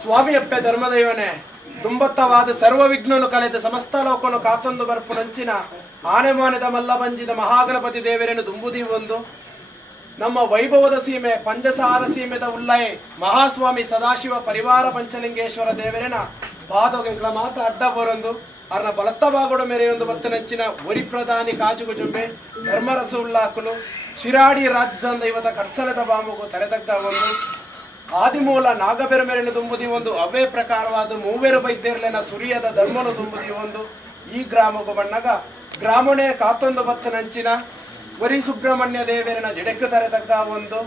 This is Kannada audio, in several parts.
ಸ್ವಾಮಿಯಪ್ಪೆ ಧರ್ಮದೈವನೇ ದುಂಬತ್ತವಾದ ಸರ್ವ ವಿಘ್ನನು ಕಲೆದ ಸಮಸ್ತ ಲೋಕನು ಕಾತೊಂದು ಬರ್ಪು ನಂಚಿನ ಆನೆಮಾನದ ಮಲ್ಲ ಬಂಜಿದ ಮಹಾಗಣಪತಿ ದೇವರೇನು ದುಂಬುದಿ ಒಂದು ನಮ್ಮ ವೈಭವದ ಸೀಮೆ ಪಂಜಸಾರ ಸೀಮೆದ ಉಲ್ಲಯೆ ಮಹಾಸ್ವಾಮಿ ಸದಾಶಿವ ಪರಿವಾರ ಪಂಚಲಿಂಗೇಶ್ವರ ದೇವರೇನ ಪಾದಗಳ ಮಾತ ಅಡ್ಡ ಬರೊಂದು ಅರ್ನ ಬಲತ್ತ ಬಾಗೋಡು ಮೆರೆಯೊಂದು ಬತ್ತ ನಂಚಿನ ಒರಿ ಪ್ರಧಾನಿ ಕಾಜುಗು ಜುಂಬೆ ಧರ್ಮರಸ ಉಳ್ಳಾಕಲು ಶಿರಾಡಿ ರಾಜ್ಯಂದ ಇವತ್ತ ಕಡ್ಸಲದ ಬಾಂಬುಗು ತೆರೆದಗ್ಗ ಒಂದು ಆದಿಮೂಲ ನಾಗಬೆರಮೆರೆನು ದುಂಬುದಿ ಒಂದು ಅವೇ ಪ್ರಕಾರವಾದ ಮೂವೇರು ಬೈದ್ದೇರ್ಲೆನ ಸುರಿಯದ ಧರ್ಮನು ದುಂಬುದಿ ಒಂದು ಈ ಗ್ರಾಮಗು ಬಣ್ಣಗ ಗ್ರಾಮನೇ ಕಾತೊಂದು ಬತ್ತ ನಂಚಿನ ವರಿ ಸುಬ್ರಹ್ಮಣ್ಯ ದೇವರಿನ ಜಡೆಕ್ಕು ತೆರೆದಗ್ಗ ಒಂದು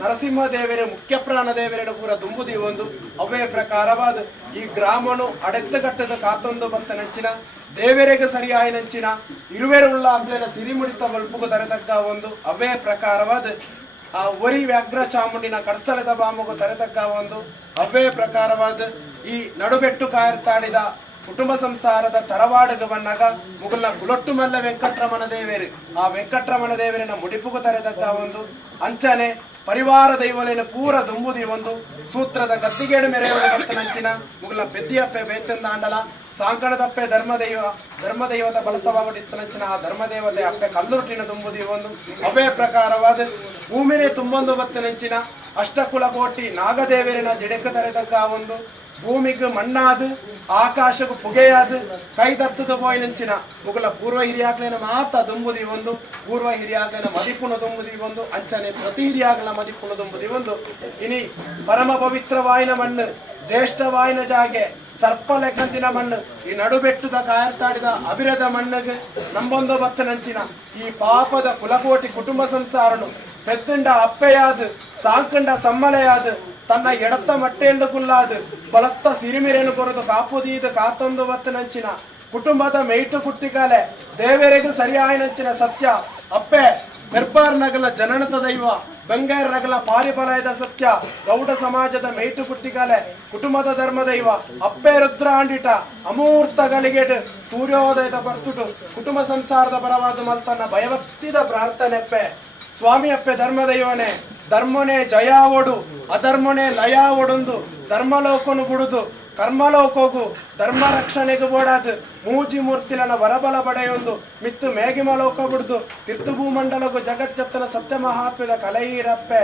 ನರಸಿಂಹ ದೇವರೇ ಮುಖ್ಯ ಪ್ರಾಣ ದೇವರೇನು ಪೂರ ದುಂಬುದಿ ಒಂದು ಅವೇ ಪ್ರಕಾರವಾದ ಈ ಗ್ರಾಮನು ಅಡೆತ್ತಗಟ್ಟದ ಕಾತೊಂದು ಬತ್ತ ನಂಚಿನ ದೇವರಿಗೆ ಸರಿಯಾಯಿ ನಂಚಿನ ಇರುವೆರುಳ್ಳ ಆಗ್ಲೇನ ಸಿರಿಮುಡಿತ ಮಲ್ಪುಗು ತೆರೆದಗ್ಗ ಒಂದು ಅವೇ ಪ್ರಕಾರವಾದ ಆ ಒರಿ ವ್ಯಾಘ್ರ ಚಾಮುಂಡಿನ ಕಡ್ಸಲದ ಬಾಮುಗು ತೆರೆದಗ್ಗ ಒಂದು ಅವೇ ಪ್ರಕಾರವಾದ ಈ ನಡುಬೆಟ್ಟು ಕಾಯರ್ತಾಡಿದ ಕುಟುಂಬ ಸಂಸಾರದ ತರವಾಡುಗ ಬಣ್ಣಗ ಮುಗುಲ್ನ ಕುಲೊಟ್ಟು ಮಲ್ಲ ವೆಂಕಟ್ರಮಣ ದೇವೇರು ಆ ವೆಂಕಟ್ರಮಣ ದೇವರಿನ ಮುಡಿಪುಗು ತೆರೆದಗ್ಗ ಒಂದು ಅಂಚನೆ ಪರಿವಾರ ದೈವಲೇನ ಪೂರ ದುಂಬುದಿ ಒಂದು ಸೂತ್ರದ ಗದ್ದಿಗೇಡು ಮೆರೆಯುವ ನಂಚಿನ ಮುಗುಲ್ನ ಪೆದ್ದಿಯಪ್ಪೆ ಬೇತಂದ ಆಂಡಲ ಸಾಂಕಣದಪ್ಪೆ ಧರ್ಮದೈವದ ಬಲತವಾಗುತ್ತಿತ್ತನಂಚಿನ ಆ ಧರ್ಮದೇವತೆ ಅಪ್ಪೆ ಕಲ್ಲುರುಟಿನ ದುಂಬುದಿ ಒಂದು ಅವೇ ಪ್ರಕಾರವಾದ ಭೂಮಿನೇ ತುಂಬೊಂದು ಬತ್ತನಂಚಿನ ಅಷ್ಟಕುಲ ಕೋಟಿ ನಾಗದೇವರಿನ ಜಡೆಕ ತೆರೆದಗ್ಗ ಒಂದು ಭೂಮಿಗೆ ಮಣ್ಣಾದು ಆಕಾಶಕ್ಕೂ ಪುಗೆಯಾದು ಕೈದತ್ತದ ಬೋಯ್ನಂಚಿನ ಮುಗುಲ ಪೂರ್ವ ಹಿರಿಯಾಗ್ಲೇನ ಮಾತ ದುಂಬುದಿ ಒಂದು ಪೂರ್ವ ಹಿರಿಯಾಗ್ಲೇನ ಮದಿಪುಣ ದುಂಬುದಿ ಒಂದು ಅಂಚನೆ ಪ್ರತಿ ಹಿರಿಯಾಗ್ಲ ಮದಿಪುಣ ದುಂಬುದಿ ಒಂದು ಇನಿ ಪರಮ ಪವಿತ್ರವಾಯಿನ ಮಣ್ಣು ಜ್ಯೇಷ್ಠವಾಯಿನ ಜಾಗೆ ಸರ್ಪ ಲೆಕ್ಕಂತಿನ ಮಣ್ಣು ಈ ನಡುಬೆಟ್ಟುದ ಕಾಯರ್ತಾಡಿದ ಅವಿರದ ಮಣ್ಣಿಗೆ ನಂಬೊಂದು ಬತ್ತನಂಚಿನ ಈ ಪಾಪದ ಕುಲಕೋಟಿ ಕುಟುಂಬ ಸಂಸಾರನು ಪೆತ್ತಂಡ ಅಪ್ಪೆಯಾದು ಸಾಂಕಂಡ ಸಮ್ಮಲೆಯಾದು ತನ್ನ ಎಡತ್ತ ಮಟ್ಟೆಲ್ಡು ಕುಲ್ಲಾದು ಬಲತ್ತ ಸಿರಿಮಿರೇನು ಕೊರದು ಕಾಪುದೀದು ಕಾತೊಂದು ಬತ್ತನಂಚಿನ ಕುಟುಂಬದ ಮೇಯ್ಟು ಕುಟ್ಟಿಕಾಲೆ ದೇವರಿಗೆ ಸರಿಯಾಯಿನಂಚಿನ ಸತ್ಯ ಅಪ್ಪೆ ಬೆರ್ಪಾರ್ ನಗಲ ಜನನದ ದೈವ ಬೆಂಗಾರ ನಗಲ ಪಾರಿಪಲಯದ ಸತ್ಯ ಗೌಡ ಸಮಾಜದ ಮೇಯ್ಟು ಕುಟ್ಟಿಕಾಲೆ ಕುಟುಂಬದ ಧರ್ಮ ದೈವ ಅಪ್ಪೆ ರುದ್ರ ಆಂಡಿಟ ಅಮೂರ್ತ ಗಳಿಗೆಟ್ ಸೂರ್ಯೋದಯದ ಬರ್ತುಟು ಕುಟುಂಬ ಸಂಸಾರದ ಪರವಾದ ಮಲ್ತನ್ನ ಭಯಭಕ್ತಿದ ಪ್ರಾರ್ಥನೆಪ್ಪೆ ಸ್ವಾಮಿ ಅಪ್ಪೆ ಧರ್ಮದೈವನೇ ಧರ್ಮನೇ ಜಯ ಓಡು ಅಧರ್ಮನೇ ಲಯ ಓಡೊಂದು ಧರ್ಮಲೋಕನು ಗುಡುದು ಕರ್ಮಲೋಕೋಗು ಧರ್ಮ ರಕ್ಷಣೆಗೆ ಬೋಡಾದು ಮೂಜಿ ಮೂರ್ತಿಲನ ವರಬಲ ಬಡೆಯೊಂದು ಮಿತ್ತು ಮೇಗಿಮಲೋಕ ಬಿಡ್ದು ತೀರ್ಥಭೂಮಂಡಲಗು ಜಗಜ್ಜತ್ತನ ಸತ್ಯ ಮಹಾತ್ಮದ ಕಲೈರಪ್ಪೆ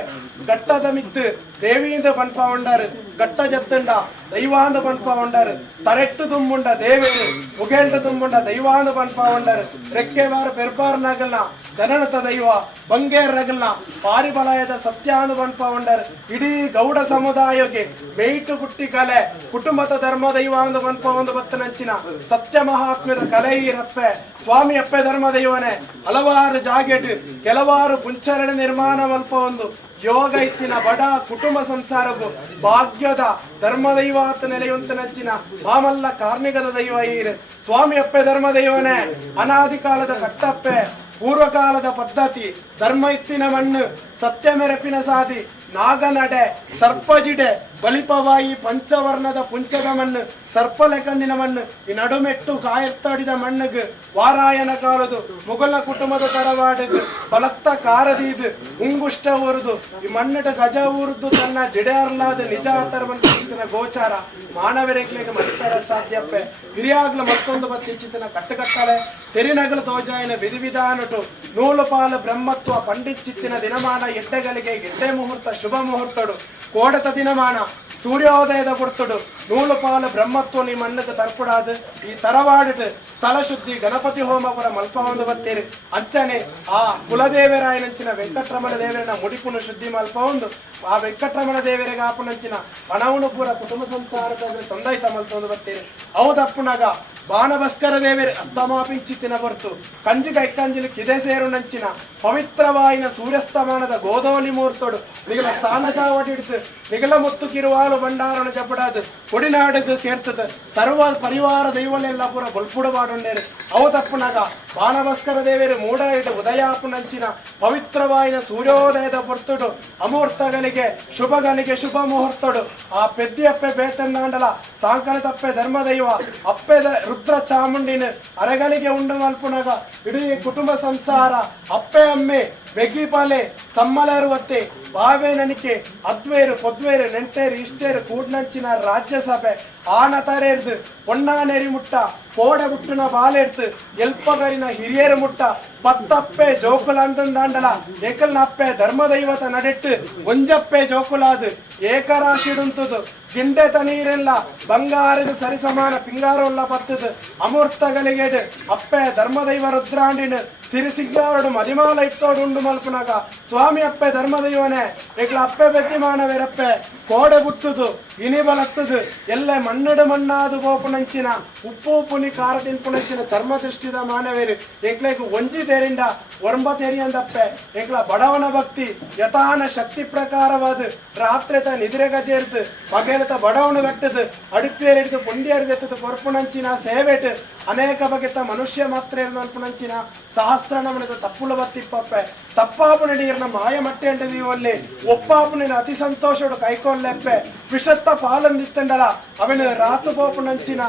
ಗಟ್ಟದ ಮಿತ್ತು ದೇವಿಯಿಂದ ಪನ್ಪ ಉಂಡಾರು ಗಟ್ಟ ಜತ್ತಂಡ ದೈವಾಂದ ಪನ್ಪ ಉಂಡಾರು ತರೆಟ್ಟು ತುಂಬುಂಡ ದೇವೇರು ಮುಗೇಳ್ಟ ತುಂಬುಂಡ ದೈವಾಂದ ಪನ್ಪ ಉಂಡಾರು ರೆಕ್ಕೆ ಬಾರ ಪೆರ್ಬಾರ್ನಾಗಲ್ಲ ಜನನತ ದೈವ ಬಂಗೇರ್ನಗಲ್ಲ ಪಾರಿಬಲಯದ ಸತ್ಯಾಂದ ಪನ್ಪ ಉಂಡಾರು ಇಡೀ ಗೌಡ ಸಮುದಾಯಕ್ಕೆ ಮೇಯ್ಟು ಪುಟ್ಟಿ ಕಲೆ ಕುಟುಂಬದ ಧರ್ಮ ದೈವಾಂದ ಪನ್ಪ ಒಂದು ಬತ್ತನಂಚಿನ ಸತ್ಯ ಮಹಾತ್ಮ್ಯದ ಕಲೆ ಇರಪ್ಪೆ ಸ್ವಾಮಿ ಅಪ್ಪೆ ಧರ್ಮ ದೈವನೇ ಹಲವಾರು ಜಾಗೆಟ್ ಕೆಲವಾರು ಪುಂಚರಣ ನಿರ್ಮಾಣ ಮಲ್ಪ ಒಂದು ಯೋಗ ಇತ್ತಿನ ಬಡ ಕುಟುಂಬ ಸಂಸಾರಗೂ ಭಾಗ್ಯದ ಧರ್ಮ ದೈವಾತ ನೆಲೆಯೊಂತ ನಚ್ಚಿನ ಮಾಮಲ್ಲ ಕಾರ್ಮಿಕದ ದೈವ ಈರ್ ಸ್ವಾಮಿ ಅಪ್ಪೆ ಧರ್ಮ ದೈವನೇ ಅನಾದಿ ಕಾಲದ ಕಟ್ಟಪ್ಪೆ ಪೂರ್ವಕಾಲದ ಪದ್ಧತಿ ಧರ್ಮ ಇತ್ತಿನ ಮಣ್ಣು ಸತ್ಯ ಮೆರಪಿನ ಸಾದಿ ನಾಗನಡೆ ಸರ್ಪಜಿಡೆ ಬಲಿಪವಾಯಿ ಪಂಚವರ್ಣದ ಪುಂಚದ ಮಣ್ಣು ಸರ್ಪಲೆಕಂದಿನ ಮಣ್ಣು ಈ ನಡುಮೆಟ್ಟು ಕಾಯತ್ತಡಿದ ಮಣ್ಣುಗ್ ವಾರಾಯನ ಕಾಲದು ಮುಗಲ ಕುಟುಂಬದ ತರವಾಡದು ಬಲತ್ತ ಕಾರದೀದು ಉಂಗುಷ್ಟ ಊರುದು ಈ ಮಣ್ಣಟ ಗಜ ಊರುದು ತನ್ನ ಜಿಡೆಯರ್ಲಾದ ನಿಜ ತರವಂತ ಗೋಚಾರ ಮಾನವರೇಗ್ಲಿಗೆ ಮರಿತರ ಸಾಧ್ಯಪ್ಪೆ ಹಿರಿಯಾಗ್ಲ ಮತ್ತೊಂದು ಬತ್ತಿಚ್ಚಿತನ ಕಟ್ಟುಕಟ್ಟಲೆ ತೆರಿನಗಲು ತೋಜಾಯನ ವಿಧಿ ವಿಧಾನಟು ನೂಲು ಪಾಲು ಬ್ರಹ್ಮತ್ವ ಪಂಡಿತ್ ದಿನಮಾನ ಎಡ್ಡೆಗಳಿಗೆ ಗೆಡ್ಡೆ ಮುಹೂರ್ತ ಶುಭ ಮುಹೂರ್ತಡು ಕೋಡತ ದಿನಮಾನ ಸೂರ್ಯೋದಯದ ಗುರ್ತಡು ನೂಲು ಪಾಲು ಬ್ರಹ್ಮತ್ವ ನಿಮ್ಮ ಅನ್ನದ ತರ್ಪುಡಾದು ಈ ತರವಾಡಿಟ್ಟು ಸ್ಥಳ ಶುದ್ಧಿ ಗಣಪತಿ ಹೋಮಪುರ ಮಲ್ಪ ಒಂದು ಬತ್ತೇರಿ ಅಂಚನೆ ಆ ಕುಲದೇವರಾಯನಂಚಿನ ವೆಂಕಟರಮಣ ದೇವರನ್ನ ಮುಡಿಪುನು ಶುದ್ಧಿ ಮಲ್ಪ ಒಂದು ಆ ವೆಂಕಟರಮಣ ದೇವರಿಗೆ ಆಪನಂಚಿನ ಹಣವನು ಪೂರ ಕುಟುಂಬ ಸಂಸಾರದ ಸಂದೈತ ಮಲ್ಪ ಒಂದು ಬತ್ತೇರಿ ಹೌದಪ್ಪನಾಗ ಬಾಣಭಸ್ಕರ ದೇವರೇ ಅಸ್ತಮಾಪಿಂಚಿತ್ತಿನ ಹೊರತು ಕಂಜಿಗ ಇಕ್ಕಂಜಿಲು ಕಿದೆ ಸೇರು ನಂಚಿನ ಪವಿತ್ರವಾಯಿನ ಸೂರ್ಯಸ್ತಮಾನದ ಗೋಧೋಲಿ ಮೂರ್ತೋಡು ನಿಗಲ ಸ್ಥಾನ ಚಾವಟಿಡ್ತು ನಿಗಲ ಮುತ್ತು ಕಿರುವಾಲು ಬಂಡಾರಣ ಜಪಡಾದು ಕೊಡಿನಾಡದು ಕೇರ್ತದ ಸರ್ವ ಪರಿವಾರ ದೈವನೆಲ್ಲ ಪುರ ಬಲ್ಪುಡ ಬಾಡುಂಡೇರು ಅವತಪ್ಪನಾಗ ಬಾಣಭಸ್ಕರ ದೇವರೇ ಮೂಡ ಇಡು ಉದಯಾಪುನಂಚಿನ ಪವಿತ್ರವಾಯಿನ ಸೂರ್ಯೋದಯದ ಹೊರ್ತುಡು ಅಮೂರ್ತಗಳಿಗೆ ಶುಭ ಮುಹೂರ್ತೋಡು ಆ ಪೆದ್ದಿಯಪ್ಪೆ ಬೇತನ್ನಾಂಡಲ ಸಾಂಕನ ತಪ್ಪೆ ಧರ್ಮದೈವ ಅಪ್ಪೆದ ರುದ್ರ ಚಾಮುಂಡಿನ ಅರಗಲಿಗೆ ಉಂಡು ಮಲ್ಪುನಾಗ ಇಡೀ ಕುಟುಂಬ ಸಂಸಾರ ಅಪ್ಪೆ ಅಮ್ಮೆ ಬೆಗ್ಗಿಪಾಲೆ ಸಮ್ಮಲರುವತ್ತೆ ಬಾವೆ ನನಿಕೆ ಅದ್ವೇರು ಪೊದ್ವೇರು ನೆಂಟೇರು ಇಷ್ಟೇರು ಕೂಡ್ನಂಚಿನ ರಾಜ್ಯಸಭೆ ಆನ ತರೇರ್ದು ಒಣ್ಣಾನೇರಿ ಮುಟ್ಟ ಕೋಡೆ ಮುಟ್ಟಿನ ಬಾಲೆಡ್ತು ಎಲ್ಪಗರಿನ ಹಿರಿಯರು ಮುಟ್ಟ ಪತ್ತಪ್ಪೆ ಜೋಕುಲ ಅಂದಂದಾಂಡಲ ಏಕಲ್ನ ಅಪ್ಪೆ ಧರ್ಮದೈವತ ನಡೆಟ್ಟು ಒಂಜಪ್ಪೆ ಜೋಕುಲಾದು ಏಕರಾಶಿಡುಂತದು ಗಿಂಡೆತ ನೀರೆಲ್ಲ ಬಂಗಾರದ ಸರಿಸಮಾನ ಪಿಂಗಾರೊಲ್ಲ ಪತ್ತದು ಅಮೂರ್ತಗಳಿಗೆ ಅಪ್ಪೆ ಧರ್ಮದೈವ ರುದ್ರಾಂಡಿನ ಸಿರಿಸಿಗ್ಗಾರಡು ಮದಿಮಾಲ ಇಟ್ಟೋಡು ಉಂಡು ಮಲ್ಪನಾಗ ಸ್ವಾಮಿ ಅಪ್ಪೆ ಧರ್ಮದೈವನೇ ಏಕಲ ಅಪ್ಪೆ ಬೆತ್ತಿಮಾನವೇರಪ್ಪೆ ಕೋಡೆ ಬುಟ್ಟುದು ಇನಿ ಬಲತ್ತದು ಎಲ್ಲ ಮಣ್ಣಡು ಮಣ್ಣಾದು ಗೋಪುನಂಚಿನ ಉಪ್ಪು ಪುನಿ ಖಾರ ತಿನ್ಪುನಂಚಿನ ಧರ್ಮ ದೃಷ್ಟಿದ ಮಾನವೇರು ಏಕ್ಲೇಕು ಒಂಜಿ ತೇರಿಂದ ಒರಂಬ ತೇರಿಯಂದಪ್ಪೆ ಏಕ್ಲ ಬಡವನ ಭಕ್ತಿ ಯಥಾನ ಶಕ್ತಿ ಪ್ರಕಾರವಾದ ರಾತ್ರಿತ ನಿದ್ರೆ ಗಜೇರ್ದು ಬಗೆಲತ ಬಡವನು ಗಟ್ಟದು ಅಡುಪೇರಿಡ್ದು ಪುಂಡಿಯರಿದೆತ್ತದು ಕೊರ್ಪುನಂಚಿನ ಸೇವೆಟ್ ಅನೇಕ ಬಗೆತ ಮನುಷ್ಯ ಮಾತ್ರ ಇರ್ನಂಚಿನ ಸಹಸ್ರನಮನದ ತಪ್ಪುಳ ಬತ್ತಿಪ್ಪಪ್ಪೆ ತಪ್ಪಾಪುನ ನೀರಿನ ಮಾಯ ಮಟ್ಟೆ ಅಂತ ನೀವಲ್ಲಿ ಒಪ್ಪಾಪುನಿನ ಅತಿ ಸಂತೋಷಡು ಕೈಕೊಲ್ಲೆಪ್ಪೆ ವಿಷತ್ತ ಪಾಲಂದಿತ್ತಂಡಲ ಅವನ ರಾತು ಪೋಪುನಂಚಿನ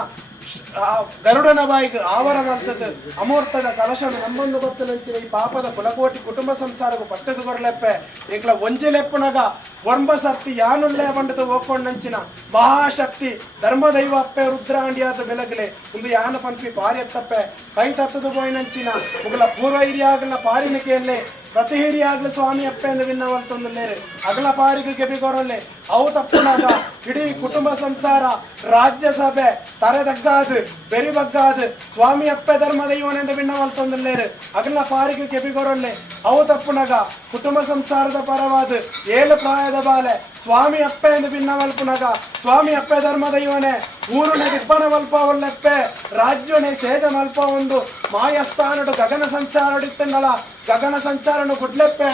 ಗರುಡನ ಬಾಯಿಗೆ ಆವರ ಮಾಡ್ತದೆ ಅಮೂರ್ತದ ಕಲಶನ ನಮ್ಮೊಂದು ಗೊತ್ತು ನಂಚಿನ ಈ ಪಾಪದ ಕುಲಕೋಟಿ ಕುಟುಂಬ ಸಂಸಾರಗೂ ಪಟ್ಟದು ಕೊರಲೆಪ್ಪೆ ಈಗಲ ಒಂಜಿಲೆಪ್ಪುನಗ ಒಂಬ ಸರ್ತಿ ಯಾನುಲ್ಲೇ ಬಂಡದು ಹೋಗ್ಕೊಂಡು ನಂಚಿನ ಮಹಾಶಕ್ತಿ ಧರ್ಮದೈವ ಅಪ್ಪೆ ರುದ್ರಾಂಡಿಯಾದ ಬೆಳಗಲೆ ಒಂದು ಯಾನ ಪಂಪಿ ಪಾರಿ ಎತ್ತಪ್ಪೆ ಕೈ ತತ್ತದು ಬೋಯ್ ನಂಚಿನ ಮುಗಲ ಪೂರ್ವ ಹಿರಿಯಾಗಲ ಪಾರಿನಿಕೆಯಲ್ಲೇ ಪ್ರತಿ ಹಿರಿಯಾಗ್ಲು ಸ್ವಾಮಿ ಅಪ್ಪೆ ಎಂದು ಭಿನ್ನವಂತೊಂದಲ್ಲೇರೆ ಅಗಲ ಪಾರಿಗೆ ಗೆಬಿಗೊರಲ್ಲೇ ಅವು ತಪ್ಪುನಾಗ ಇಡೀ ಕುಟುಂಬ ಸಂಸಾರ ರಾಜ್ಯಸಭೆ ತರೆದಗ್ಗಾದು ಬೆರಿಬಗ್ಗಾದು ಸ್ವಾಮಿ ಅಪ್ಪೆ ಧರ್ಮದೈವನೆಂದು ಭಿನ್ನವಂತೊಂದಲ್ಲೇರೆ ಅಗಲ ಪಾರಿಗೆ ಗೆಬಿಗೊರಲ್ಲೇ ಅವು ತಪ್ಪುನಾಗ ಕುಟುಂಬ ಸಂಸಾರದ ಪರವಾದ ಏಳು ಪ್ರಾಯದ ಬಾಲೆ ಸ್ವಾಮಿ ಅಪ್ಪೆ ಎಂದು ಭಿನ್ನವಲ್ಪುನಾಗ ಸ್ವಾಮಿ ಅಪ್ಪೆ ಧರ್ಮದೈವನೇ ಊರುನೆ ದಿಬ್ಬನ ಮಲ್ಪ ಒಳ್ಳೆಪ್ಪೆ ರಾಜ್ಯನೇ ಸೇದ ಮಲ್ಪ ಒಂದು ಮಾಯಸ್ಥಾನಡು ಗಗನ ಸಂಚಾರಡಿತ್ತಂಡಲ ಗಗನ ಸಂಚಾರನು ಗುಡ್ಲೆಪ್ಪೆ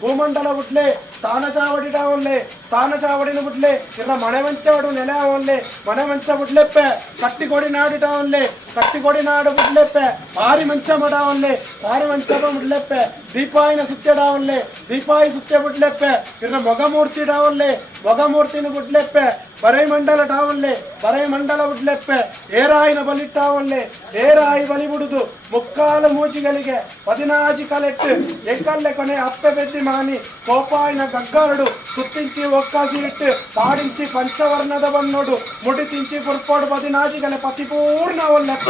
ಭೂಮಂಡಲ ಬಿಡ್ಲೆ ಸ್ಥಾನ ಚಾವಡಿನ ಬಿಡ್ಲೆ ಇಲ್ಲ ಮನೆ ಮಂಚವಡು ನೆಲೆ ಅವನ್ಲೆ ಮನೆ ಮಂಚ ಬಿಡ್ಲೆಪ್ಪೆ ಕಟ್ಟಿಕೊಡಿ ನಾಡು ಬಿಡ್ಲೆಪ್ಪೆ ಪಾರಿ ಮಂಚ ಮಡವನ್ಲೆ ಪಾರಿ ಮಂಚ ಬಿಡ್ಲೆಪ್ಪೆ ದೀಪಾಯಿನ ಸುತ್ತಡಾವನ್ಲೆ ದೀಪಾಯಿ ಸುತ್ತ ಬಿಡ್ಲೆಪ್ಪೆ ಇಲ್ಲ ಮೊಗ ಮೂರ್ತಿ ಡಾವನ್ಲೆ మొగమూర్తిని గుడ్లెప్పే బరైమండల టావుల్లే బరైమండల ఉడ్లెప్పే ఏరాయిన బలిట్టావుల్లే ఏరాయి బలిబుడుದು ಮುಕ್ಕಾಲು ಮೂಚಿಗಳಿಗೆ 14 ಕಲೆಟ್ಟು ಎಕ್ಕಲ್ಲೆ ಕೊನೆ ಅಪ್ಪೆ ಬೆದ್ದಿ ಮಾನಿ ಕೋಪಾಯಿನ ಗಗ್ಗಾರುಡು ಸುತ್ತಿಂಚಿ ಒಕ್ಕಾಸಿ ಇಟ್ಟು ಪಾಡಿಂಚಿ ಪಂಚವರ್ಣದ ಬಣ್ಣೋಡು ಮುಡಿತಿಂಚಿ ಪುರ್ಪೋಡು 14 ಪತಿಪೂರ್ಣ ಒಲ್ಲೆಪ್ಪ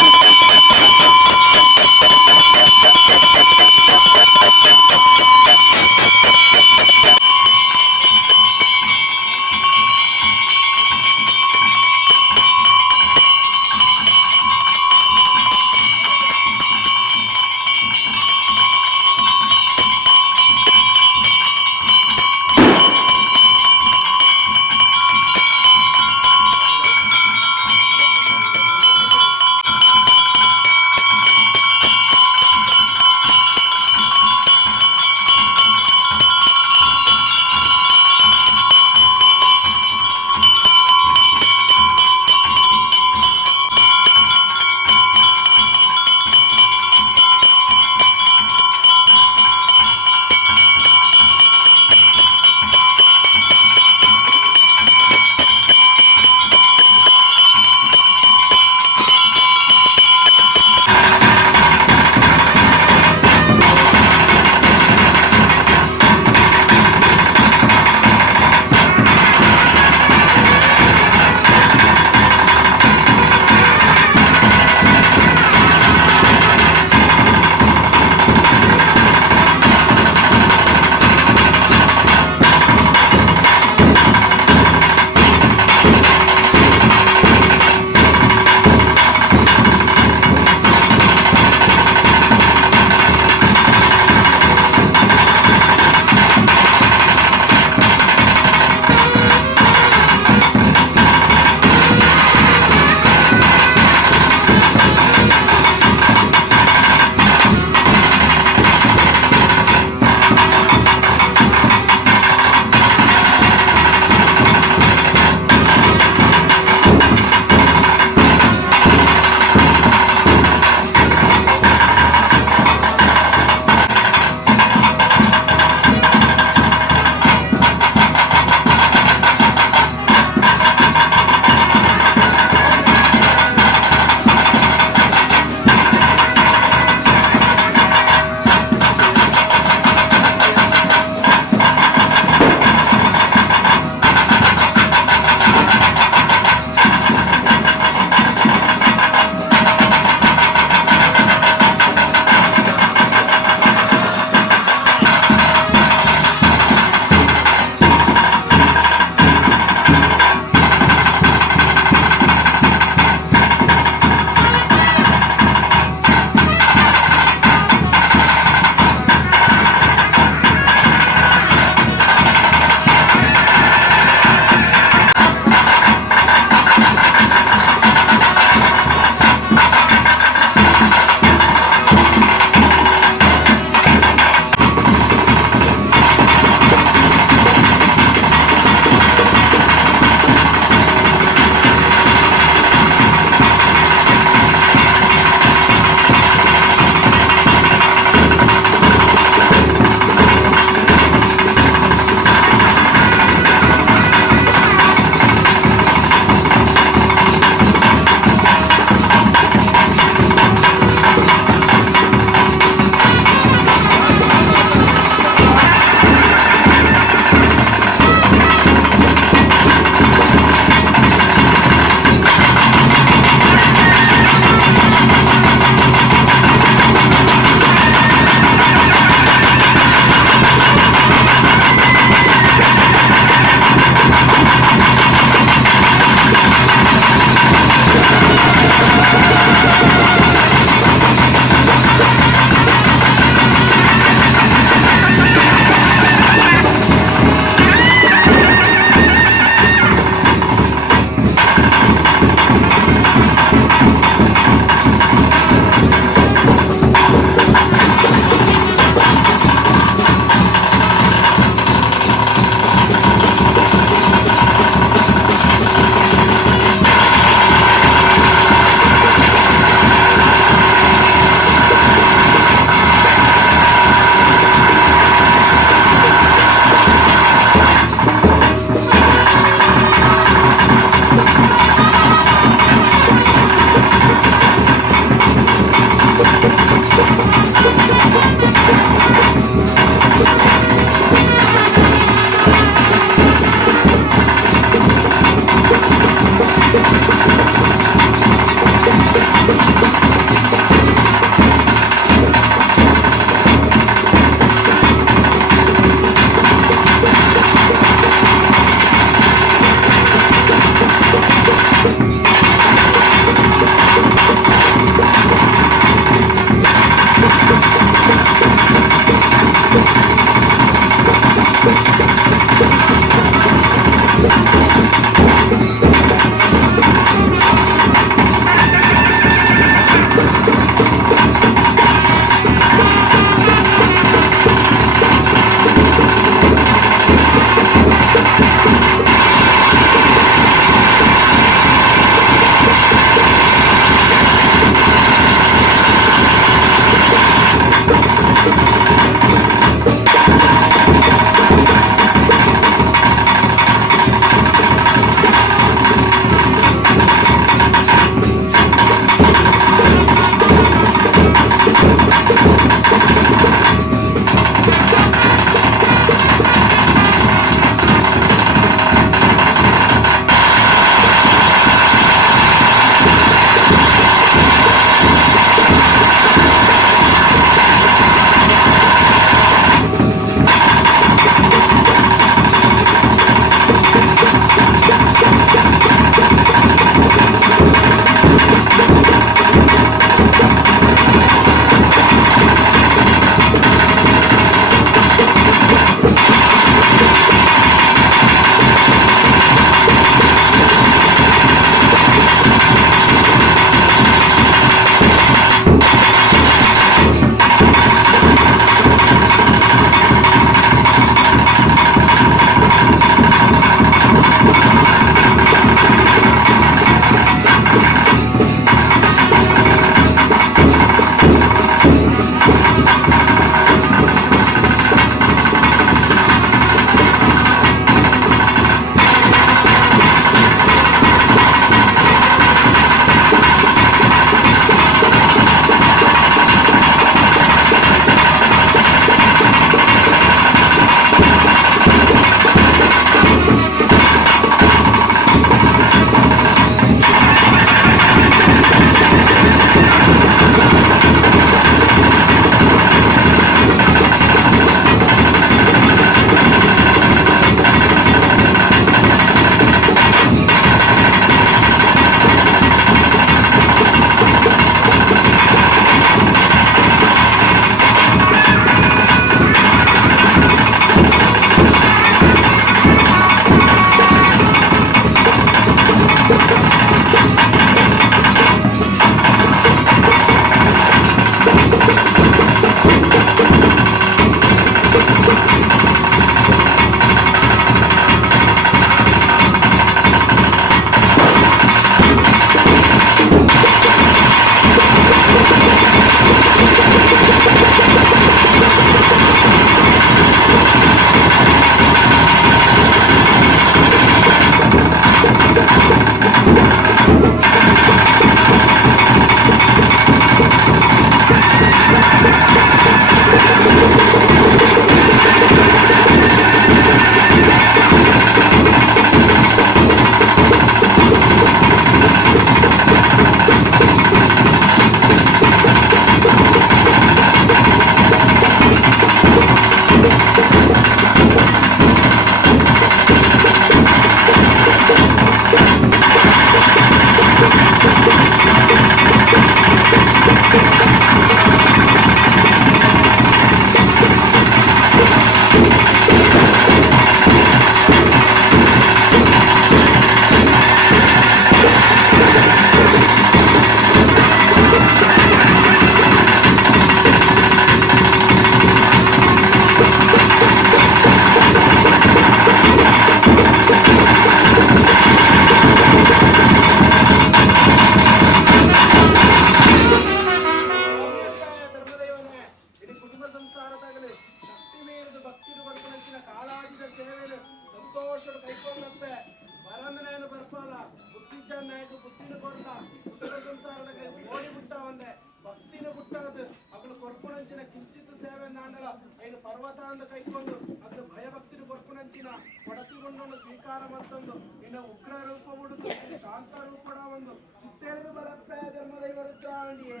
ఆయన పర్వతాంద కైకొందు అతను భయభక్తిని కొర్పునంచిన కొడతిగుండను ಸ್ವೀಕಾರಮತ್ತೊಂದು ಇನ್ನು ಉಗ್ರ ರೂಪವುಡುದು ಶಾಂತ ರೂಪಡ ಒಂದು ಚಿತ್ತೇಳಿದು ಬಲಪ್ಪೆ ಧರ್ಮದೈವ ರುದ್ರಾಂಡಿಯೇ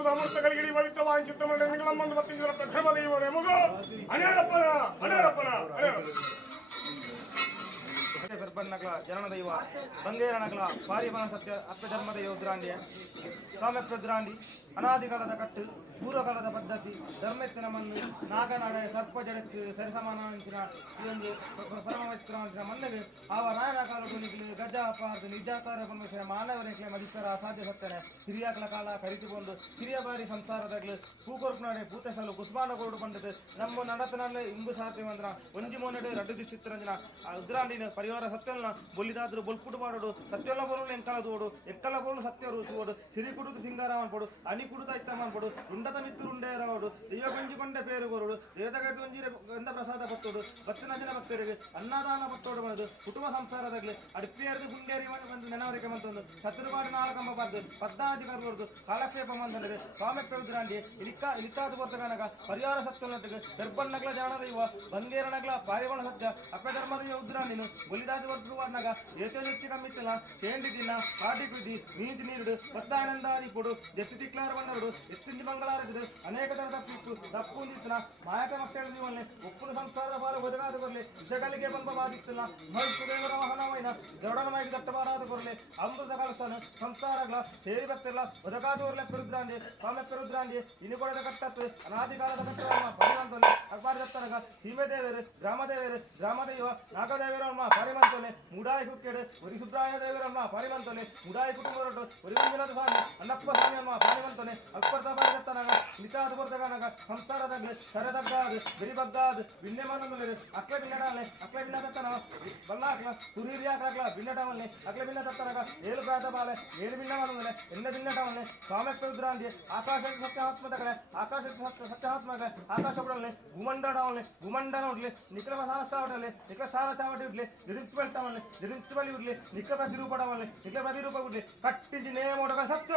ಅಮೃತ ಅಮೃತ ಕಲಿಗಿಡಿ ಪವಿತ್ರವಾದ ಚಿತ್ರಮಂದಿರ ಬರ್ತಿದ್ದರ ಪ್ರಥಮ ದೈವನೇ ಮಗು ಅನೇರಪ್ಪನ ಅನೇರಪ್ಪನ ಸರ್ಪನ್ನಗಳ ಜನನ ದೈವ ಬಂಗೇರನಗಳ ಪಾರಿಬನ ಸತ್ಯ ಅಪ್ಪಧರ್ಮದ ಯೋದ್ರಾಂಡಿಯ ಸ್ವಾಮ್ಯ ಪ್ರದ್ರಾಂಡಿ ಅನಾದಿಕಾಲದ ಕಟ್ಟು ಪೂರ್ವಕಾಲದ ಪದ್ಧತಿ ಧರ್ಮೆತ್ತಿನ ಮಣ್ಣು ನಾಗನಾಡ ಸರ್ಪ ಜಡಕ್ಕೆ ಸರಿಸಮಾನಿಸಿನ ಇದೊಂದು ಪರಮವಿಕ್ರಮಿಸಿನ ಮಣ್ಣಿಗೆ ಆವ ರಾಯನ ಕಾಲದಲ್ಲಿ ಗಜ ಅಪಾರ್ಥ ನಿಜಾಕಾರ ಪರಮೇಶ್ವರ ಮಾನವರಿಗೆ ಮದಿಸರ ಅಸಾಧ್ಯ ಸತ್ಯನೆ ಹಿರಿಯಕಲ ಕಾಲ ಕರಿತುಕೊಂಡು ಹಿರಿಯ ಬಾರಿ ಸಂಸಾರದಾಗಲು ಪೂಕೊರ್ಪನಾಡೆ ಪೂತಸಲು ಕುಸ್ಮಾನಗೋಡು ಬಂದದ್ದು ನಮ್ಮ ನಡತನಲ್ಲಿ ಇಂಗು ಸಾಧ್ಯ ಅಂದ್ರ ಒಂಜಿ ಮೋನಡೆ ರಡ್ಡು ದಿಶಿತ್ತರಂಜನ ಉದ್ರಾಂಡಿನ ಪರಿವಾರ ಸತ್ಯನ ಬೊಲ್ಲಿದಾದ್ರು ಬೊಲ್ಕುಡು ಮಾಡೋಡು ಸತ್ಯನ ಬೋಳು ಎಂಕಲದೋಡು ಎಕ್ಕಲ ಬೋಳು ಸತ್ಯ ರೂಸುವೋಡು ಸಿರಿ ಕುಡುದು ಸಿಂಗಾರಾಮನ್ ಪಡು ಅನಿ ಕುಡುದ ಇತ್ತಮನ್ ಪಡು ಉಂಡತ ಮಿತ್ತುರುಂಡೆ ರವಡು ದೈವ ಗಂಜಿಕೊಂಡೆ ಪೇರು ಕೊರುಡು ದೇವತಗಟ್ಟು ಒಂಜಿರೆ ಗಂಧ ಪ್ರಸಾದ ಪತ್ತೋಡು ಭಕ್ತನ ಜನ ಭಕ್ತರಿಗೆ ಅನ್ನದಾನ ಪತ್ತೋಡು ಬಂದು ಕುಟುಂಬ ಸಂಸಾರದಾಗಲಿ ಅಡಿಪ್ರಿಯರಿಗೆ ಗುಂಡೇರಿ ಬಂದು ನೆನವರಿಕೆ ಬಂತೊಂದು ಸತ್ತರುಪಾಡು ನಾಲ್ಕಮ್ಮ ಬರ್ದು ಪದ್ನಾಜಿ ಕರ್ಬರ್ದು ಕಾಲಕ್ಷೇಪ ಮಂತಂದ್ರೆ ಸ್ವಾಮಿತ್ವ ಉದ್ರಾಂಡಿ ಇಲಿಕ್ಕಾದು ಬರ್ತಗನಗ ಪರಿವಾರ ಸತ್ಯನಟ್ಟಿಗೆ ದರ್ಬಣ್ಣಗಳ ಜಾಣದೈವ ಬಂಗೇರನಗಳ ಪಾರಿವಾಳ ಸತ್ಯ ಅಪ್ಪಧರ್ಮದ ಉದ್ರಾಂಡಿನು ಬಲಿದಾದ ವರ್ಗವಾಡ್ನಾಗ ಏತೋ ಹೆಚ್ಚು ಕಮ್ಮಿತ್ತಲ್ಲ ಕೇಂಡಿ ದಿನ ಪಾಟಿ ಕುದಿ ನೀತಿ ನೀರುಡು ಪದ್ದಾನಂದಾದಿ ಕೊಡು ಜಸ್ತಿ ತಿಕ್ಲಾರ ಬಂದವರು ಎತ್ತಿಂದಿ ಮಂಗಳಾರದು ಅನೇಕ ತರ ತಪ್ಪು ನಿಂತನ ಮಾಯಕ ಮಕ್ಕಳ ಜೀವನ ಒಪ್ಪುನ ಸಂಸಾರದ ಬಾಲ ಒದಗಾದ ಬರಲಿ ವಿಷಗಳಿಗೆ ಬಂದ ಬಾಧಿತ್ತಲ್ಲ ಮಹೇಶ್ವರೇವರ ವಾಹನವೈನ ಜಡನವಾಗಿ ದಟ್ಟಬಾರಾದ ಬರಲಿ ಅಮೃತ ಕಲಸನ ಸಂಸಾರಗಳ ಸೇರಿ ಬರ್ತಿಲ್ಲ ಒದಗಾದ ಬರಲಿ ಪೆರುದ್ರಾಂಡಿ ಸ್ವಾಮಿ ಪೆರುದ್ರಾಂಡಿ ಇನಿಕೊಳದ ಕಟ್ಟತ್ತು ಅನಾದಿಕಾಲದ ಕಟ್ಟವನ್ನು ಪರಿವಂತನೆ ಅಪಾರದತ್ತನಗ ಸೀಮೆ ದೇವರು ಗ್ರಾಮ ದೈವ ನಾಗದೇವರಮ್ಮ ಪರಿಮಂತನೆ ಮುಡಾಯಿ ಕುಕ್ಕೆಡು ಒರಿ ಸುಬ್ರಾಯ ದೇವರಮ್ಮ ಪರಿಮಂತನೆ ಮುಡಾಯಿ ಕುಟುಂಬರೊಟ್ಟು ಒರಿ ಮಂಜುನಾಥ ಸ್ವಾಮಿ ಅನ್ನಪ್ಪ ಸ್ವಾಮಿ ಅಮ್ಮ ಪರಿಮಂತನೆ ಅಲ್ಪರ್ತ ಪರಿದತ್ತನಗ ನಿಕಾದ ಬರ್ತಗನಗ ಸಂಸಾರದಲ್ಲಿ ಸರದಗ್ಗಾದು ಬಿರಿಬಗ್ಗಾದು ಬಿನ್ನೆಮನದಲ್ಲಿ ಅಕ್ಲೆ ಬಿನ್ನಡಾಲೆ ಅಕ್ಲೆ ಬಿನ್ನದತ್ತನಗ ಬಲ್ಲಾಕ್ಲ ತುರಿರಿಯಾಕ್ಲ ಬಿನ್ನಡವಲ್ಲೆ ಅಕ್ಲೆ ಬಿನ್ನದತ್ತನಗ ಏಳು ಪ್ರಾತ ಬಾಲೆ ಏಳು ಬಿನ್ನವನಲೆ ಎನ್ನ ಬಿನ್ನಡವಲ್ಲೆ ಸ್ವಾಮಿತ್ವ ಉದ್ರಾಂಡಿ ಆಕಾಶ ಸತ್ಯಾತ್ಮಕಲೆ ಆಕಾಶ ಸತ್ಯಾತ್ಮಕ ಆಕಾಶ ಬಿಡಲ್ಲೆ ಭೂಮಂಡ ನೋಡ್ಲಿ ನಿಖರ ಸಾರಸ್ತಾವಟಲ್ಲಿ ನಿಖರ ಸಾರ ಚಾವಟಿ ಉಡ್ಲಿ ನಿರಿಂಚಬಲ್ತಾವಲ್ಲಿ ನಿರಿಂಚಬಲಿ ಉಡ್ಲಿ ನಿಖರ ಪ್ರತಿರೂಪಡವಲ್ಲಿ ನಿಖರ ಪ್ರತಿರೂಪ ಉಡ್ಲಿ ಕಟ್ಟಿಂಜಿ ನೇಮೋಡಗ ಸತ್ಯ